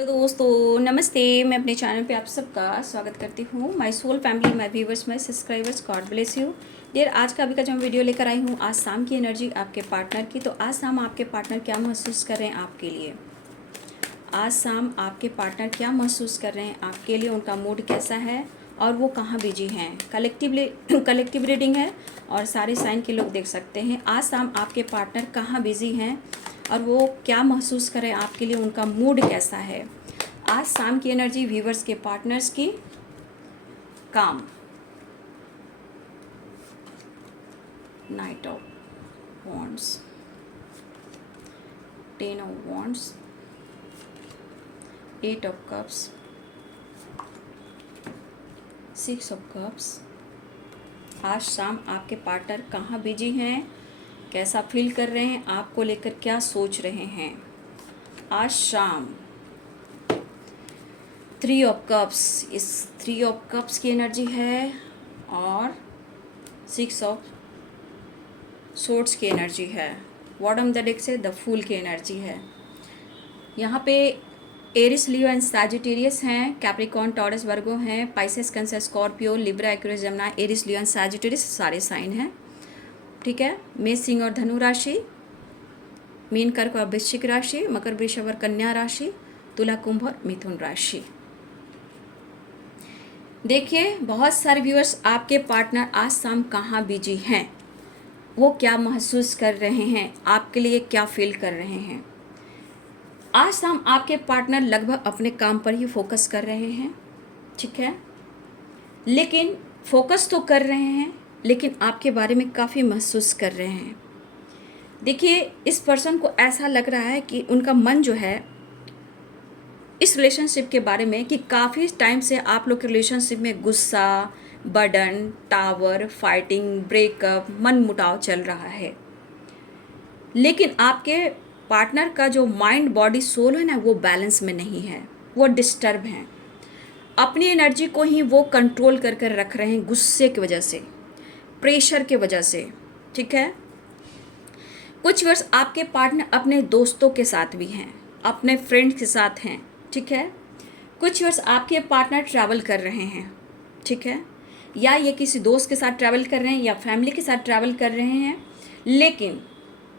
Hello दोस्तों, नमस्ते। मैं अपने चैनल पे आप सबका स्वागत करती हूँ। My soul family, my viewers, my subscribers, God bless you dear. आज का अभी का जो मैं वीडियो लेकर आई हूँ, आज शाम की एनर्जी आपके पार्टनर की। तो आज शाम आपके पार्टनर क्या महसूस कर रहे हैं आपके लिए? आज शाम आपके पार्टनर क्या महसूस कर रहे हैं आपके लिए? उनका मूड कैसा है और वो कहाँ बिजी हैं? कलेक्टिव रीडिंग है और सारे साइन के लोग देख सकते हैं। आज शाम आपके पार्टनर कहाँ बिजी हैं और वो क्या महसूस करें आपके लिए? उनका मूड कैसा है? आज शाम की एनर्जी व्यूवर्स के पार्टनर्स की। काम, night of wands, 10 of wands, 8 of cups, 6 of cups. आज शाम आपके पार्टनर कहाँ बिजी हैं, कैसा फील कर रहे हैं, आपको लेकर क्या सोच रहे हैं? आज शाम 3 ऑफ कप्स, इस 3 ऑफ कप्स की एनर्जी है और 6 ऑफ सोर्ड्स की एनर्जी है। बॉटम द डेक से द फूल की एनर्जी है। यहाँ पे एरिस, लियो एंड सैजिटेरियस हैं, कैप्रिकॉर्न, टॉरस, वर्गो हैं, Pisces, Cancer, Scorpio, Libra, Aquarius, Gemini, Aries, Leo and Sagittarius सारे साइन हैं। ठीक है। मेष, सिंह और धनु राशि, मीन, कर्क और वृश्चिक राशि, मकर, वृषभ और कन्या राशि, तुला, कुंभ और मिथुन राशि। देखिए, बहुत सारे व्यूअर्स, आपके पार्टनर आज शाम कहाँ बिजी हैं, वो क्या महसूस कर रहे हैं, आपके लिए क्या फील कर रहे हैं? आज शाम आपके पार्टनर लगभग अपने काम पर ही फोकस कर रहे हैं। ठीक है। लेकिन फोकस तो कर रहे हैं, लेकिन आपके बारे में काफ़ी महसूस कर रहे हैं। देखिए, इस पर्सन को ऐसा लग रहा है कि उनका मन जो है इस रिलेशनशिप के बारे में, कि काफ़ी टाइम से आप लोग के रिलेशनशिप में गुस्सा, बर्डन, टावर, फाइटिंग, ब्रेकअप, मन मुटाव चल रहा है। लेकिन आपके पार्टनर का जो माइंड, बॉडी, सोल है ना, वो बैलेंस में नहीं है, वो डिस्टर्ब हैं। अपनी एनर्जी को ही वो कंट्रोल कर कर रख रहे हैं, गुस्से की वजह से, प्रेशर की वजह से। ठीक है। कुछ वर्ष आपके पार्टनर अपने दोस्तों के साथ भी हैं, अपने फ्रेंड्स के साथ हैं। ठीक है। कुछ वर्ष आपके पार्टनर ट्रैवल कर रहे हैं। ठीक है। या ये किसी दोस्त के साथ ट्रैवल कर रहे हैं या फैमिली के साथ ट्रैवल कर रहे हैं, लेकिन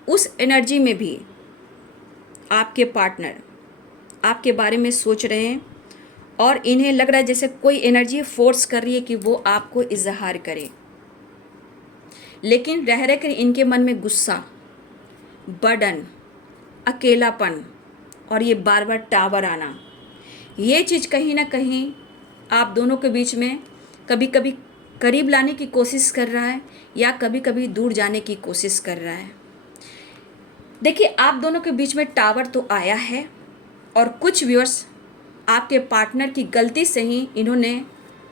उस एनर्जी में भी आपके पार्टनर आपके बारे में सोच रहे हैं और इन्हें लग रहा है जैसे कोई एनर्जी फोर्स कर रही है कि वो आपको इजहार करे। लेकिन रह रह कर इनके मन में गुस्सा, बर्डन, अकेलापन और ये बार बार टावर आना, ये चीज़ कहीं ना कहीं आप दोनों के बीच में कभी कभी करीब लाने की कोशिश कर रहा है या कभी कभी दूर जाने की कोशिश कर रहा है। देखिए, आप दोनों के बीच में टावर तो आया है और कुछ व्यूअर्स आपके पार्टनर की गलती से ही इन्होंने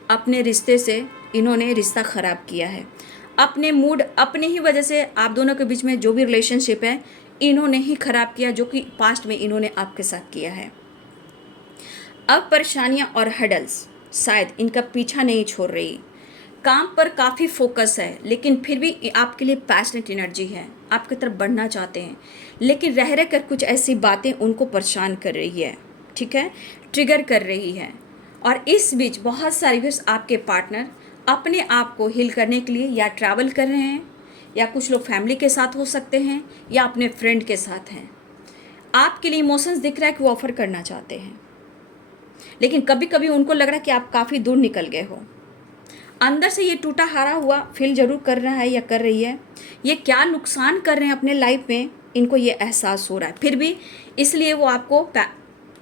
अपने रिश्ते से रिश्ता ख़राब किया है। अपने मूड, अपने ही वजह से आप दोनों के बीच में जो भी रिलेशनशिप है इन्होंने ही ख़राब किया, जो कि पास्ट में इन्होंने आपके साथ किया है। अब परेशानियां और हडल्स शायद इनका पीछा नहीं छोड़ रही। काम पर काफ़ी फोकस है, लेकिन फिर भी आपके लिए पैशनेट एनर्जी है, आपकी तरफ बढ़ना चाहते हैं, लेकिन रह रह कर कुछ ऐसी बातें उनको परेशान कर रही है। ठीक है। ट्रिगर कर रही है। और इस बीच बहुत सारे आपके पार्टनर अपने आप को हील करने के लिए या ट्रैवल कर रहे हैं, या कुछ लोग फैमिली के साथ हो सकते हैं या अपने फ्रेंड के साथ हैं। आपके लिए इमोशंस दिख रहा है कि वो ऑफर करना चाहते हैं, लेकिन कभी कभी उनको लग रहा है कि आप काफ़ी दूर निकल गए हो। अंदर से ये टूटा हारा हुआ फील जरूर कर रहा है या कर रही है। ये क्या नुकसान कर रहे हैं अपने लाइफ में, इनको ये एहसास हो रहा है। फिर भी इसलिए वो आपको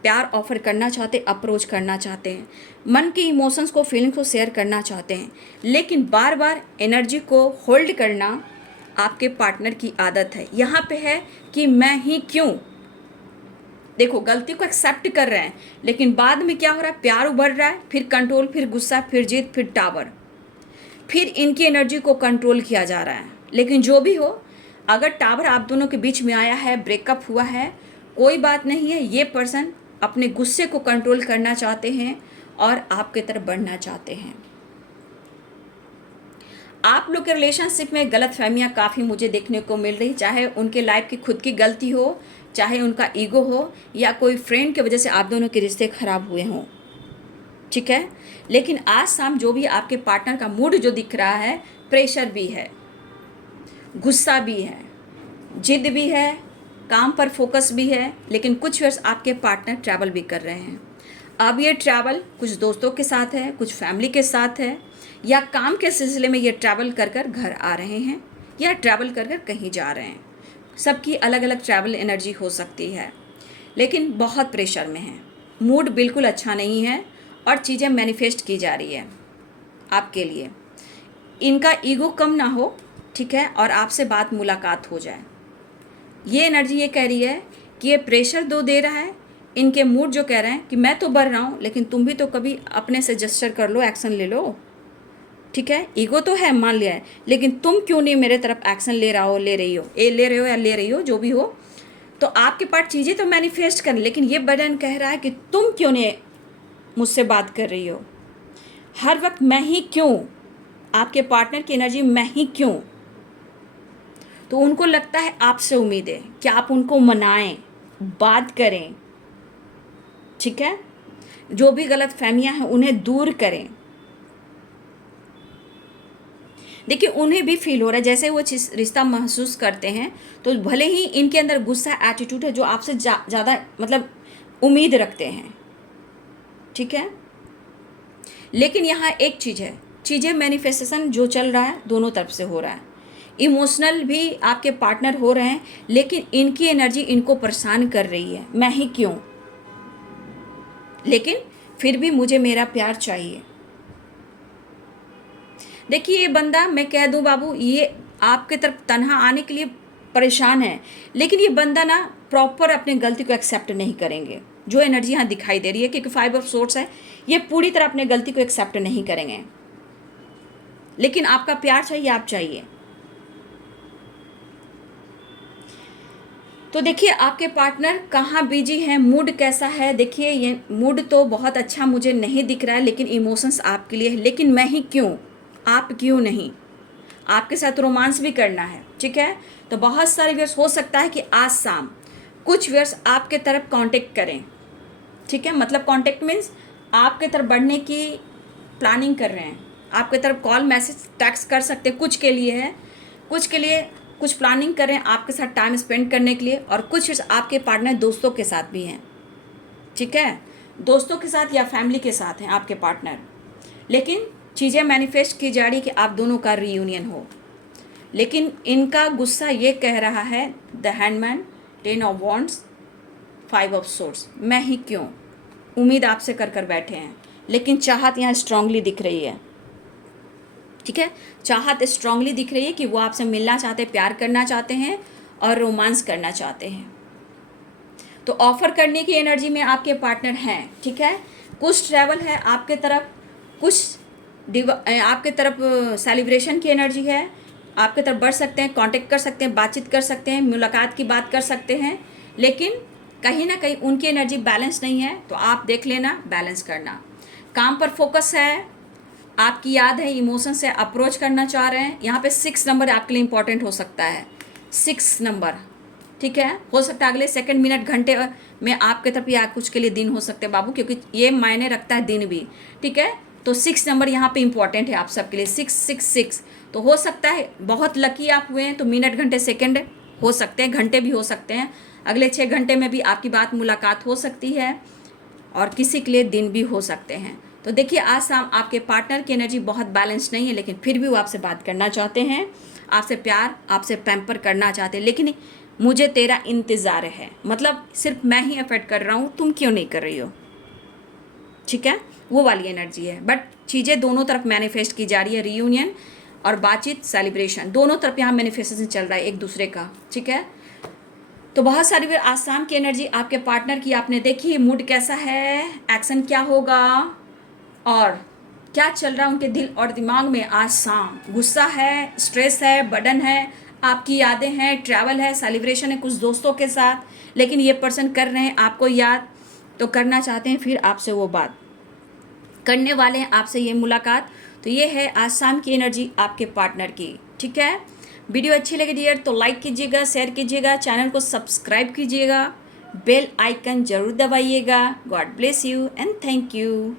प्यार ऑफर करना चाहते, अप्रोच करना चाहते हैं, मन के इमोशंस को, फीलिंग्स को शेयर करना चाहते हैं, लेकिन बार बार एनर्जी को होल्ड करना आपके पार्टनर की आदत है। यहाँ पे है कि मैं ही क्यों। देखो, गलती को एक्सेप्ट कर रहे हैं, लेकिन बाद में क्या हो रहा है, प्यार उभर रहा है, फिर कंट्रोल, फिर गुस्सा, फिर जीत, फिर टावर, फिर इनकी एनर्जी को कंट्रोल किया जा रहा है। लेकिन जो भी हो, अगर टावर आप दोनों के बीच में आया है, ब्रेकअप हुआ है, कोई बात नहीं है। ये पर्सन अपने गुस्से को कंट्रोल करना चाहते हैं और आपके तरफ बढ़ना चाहते हैं। आप लोग के रिलेशनशिप में गलत फहमियाँ काफ़ी मुझे देखने को मिल रही, चाहे उनके लाइफ की खुद की गलती हो चाहे उनका ईगो हो या कोई फ्रेंड की वजह से आप दोनों के रिश्ते खराब हुए हों, ठीक है। लेकिन आज शाम जो भी आपके पार्टनर का मूड जो दिख रहा है, प्रेशर भी है, गुस्सा भी है, जिद भी है, काम पर फोकस भी है, लेकिन कुछ वर्ष आपके पार्टनर ट्रैवल भी कर रहे हैं। अब ये ट्रैवल कुछ दोस्तों के साथ है, कुछ फैमिली के साथ है, या काम के सिलसिले में ये ट्रैवल कर कर घर आ रहे हैं या ट्रैवल कर कर कहीं जा रहे हैं। सबकी अलग अलग ट्रैवल एनर्जी हो सकती है, लेकिन बहुत प्रेशर में है, मूड बिल्कुल अच्छा नहीं है और चीज़ें मैनिफेस्ट की जा रही है आपके लिए। इनका ईगो कम ना हो, ठीक है, और आपसे बात मुलाकात हो जाए। ये एनर्जी ये कह रही है कि ये प्रेशर दे रहा है। इनके मूड जो कह रहे हैं कि मैं तो बढ़ रहा हूँ, लेकिन तुम भी तो कभी अपने से जस्चर कर लो, एक्शन ले लो, ठीक है। ईगो तो है, मान लिया है, लेकिन तुम क्यों नहीं मेरे तरफ एक्शन ले रहे हो या ले रही हो, जो भी हो। तो आपके पास चीज़ें तो मैनिफेस्ट करें, लेकिन ये बटन कह रहा है कि तुम क्यों नहीं मुझसे बात कर रही हो, हर वक्त मैं ही क्यों, आपके पार्टनर की एनर्जी मैं ही क्यों। तो उनको लगता है आपसे उम्मीद है कि आप उनको मनाएं, बात करें, ठीक है, जो भी गलत फहमियाँ हैं उन्हें दूर करें। देखिए उन्हें भी फील हो रहा है, जैसे वो रिश्ता महसूस करते हैं, तो भले ही इनके अंदर गुस्सा एटीट्यूड है, जो आपसे ज़्यादा मतलब उम्मीद रखते हैं, ठीक है। लेकिन यहाँ एक चीज़ है, चीज़ें मैनिफेस्टेशन जो चल रहा है दोनों तरफ से हो रहा है। इमोशनल भी आपके पार्टनर हो रहे हैं, लेकिन इनकी एनर्जी इनको परेशान कर रही है, मैं ही क्यों, लेकिन फिर भी मुझे मेरा प्यार चाहिए। देखिए ये बंदा, मैं कह दूं बाबू, ये आपके तरफ तन्हा आने के लिए परेशान है, लेकिन ये बंदा ना प्रॉपर अपने गलती को एक्सेप्ट नहीं करेंगे। जो एनर्जी यहाँ दिखाई दे रही है, क्योंकि 5 ऑफ सोर्स है, ये पूरी तरह अपने गलती को एक्सेप्ट नहीं करेंगे, लेकिन आपका प्यार चाहिए, आप चाहिए। तो देखिए आपके पार्टनर कहाँ बिजी हैं, मूड कैसा है। देखिए ये मूड तो बहुत अच्छा मुझे नहीं दिख रहा है, लेकिन इमोशंस आपके लिए है, लेकिन मैं ही क्यों, आप क्यों नहीं। आपके साथ रोमांस भी करना है, ठीक है। तो बहुत सारे व्यर्स हो सकता है कि आज शाम कुछ व्यर्स आपके तरफ कांटेक्ट करें, ठीक है। मतलब कांटेक्ट मीन्स आपके तरफ बढ़ने की प्लानिंग कर रहे हैं, आपके तरफ कॉल मैसेज टेक्स्ट कर सकते हैं, कुछ के लिए है, कुछ के लिए कुछ प्लानिंग कर रहे हैं आपके साथ टाइम स्पेंड करने के लिए, और कुछ आपके पार्टनर दोस्तों के साथ भी हैं, ठीक है, दोस्तों के साथ या फैमिली के साथ हैं आपके पार्टनर। लेकिन चीज़ें मैनिफेस्ट की जा रही कि आप दोनों का रीयूनियन हो, लेकिन इनका गुस्सा ये कह रहा है, the handman, 10 of wands, 5 of swords, मैं ही क्यों, उम्मीद आपसे कर कर बैठे हैं, लेकिन चाहत यहाँ स्ट्रांगली दिख रही है, ठीक है। चाहत स्ट्रांगली दिख रही है कि वो आपसे मिलना चाहते हैं, प्यार करना चाहते हैं और रोमांस करना चाहते हैं। तो ऑफर करने की एनर्जी में आपके पार्टनर हैं, ठीक है। कुछ ट्रैवल है आपके तरफ, कुछ आपके तरफ सेलिब्रेशन की एनर्जी है, आपके तरफ बढ़ सकते हैं, कांटेक्ट कर सकते हैं, बातचीत कर सकते हैं, मुलाकात की बात कर सकते हैं, लेकिन कहीं ना कहीं उनकी एनर्जी बैलेंस नहीं है। तो आप देख लेना, बैलेंस करना। काम पर फोकस है, आपकी याद है, इमोशन से अप्रोच करना चाह रहे हैं। यहाँ पे 6 नंबर आपके लिए इंपॉर्टेंट हो सकता है, 6 नंबर, ठीक है। हो सकता है अगले सेकंड, मिनट, घंटे में आपके तरफ या कुछ के लिए दिन हो सकते हैं बाबू, क्योंकि ये मायने रखता है दिन भी, ठीक है। तो 6 नंबर यहाँ पे इंपॉर्टेंट है आप सबके लिए, 666। तो हो सकता है बहुत लकी आप हुए हैं तो मिनट, घंटे, सेकंड हो सकते हैं, घंटे भी हो सकते हैं। अगले 6 घंटे में भी आपकी बात मुलाकात हो सकती है, और किसी के लिए दिन भी हो सकते हैं। तो देखिए आज शाम आपके पार्टनर की एनर्जी बहुत बैलेंस नहीं है, लेकिन फिर भी वो आपसे बात करना चाहते हैं, आपसे प्यार, आपसे पैम्पर करना चाहते हैं, लेकिन मुझे तेरा इंतज़ार है, मतलब सिर्फ मैं ही एफर्ट कर रहा हूँ, तुम क्यों नहीं कर रही हो, ठीक है। वो वाली एनर्जी है। बट चीज़ें दोनों तरफ मैनिफेस्ट की जा रही है, रीयूनियन और बातचीत, सेलिब्रेशन, दोनों तरफ यहाँ मैनिफेस्टेशन चल रहा है एक दूसरे का, ठीक है। तो बहुत सारी आज शाम की एनर्जी आपके पार्टनर की आपने देखी, मूड कैसा है, एक्शन क्या होगा और क्या चल रहा है उनके दिल और दिमाग में आज शाम। गुस्सा है, स्ट्रेस है, बर्डन है, आपकी यादें हैं, ट्रैवल है, सेलिब्रेशन है कुछ दोस्तों के साथ, लेकिन ये पर्सन कर रहे हैं आपको याद, तो करना चाहते हैं फिर आपसे वो बात, करने वाले हैं आपसे ये मुलाकात। तो ये है आज शाम की एनर्जी आपके पार्टनर की, ठीक है। वीडियो अच्छी लगी डियर तो लाइक कीजिएगा, शेयर कीजिएगा, चैनल को सब्सक्राइब कीजिएगा, बेल आइकन ज़रूर दबाइएगा। God bless you and thank you.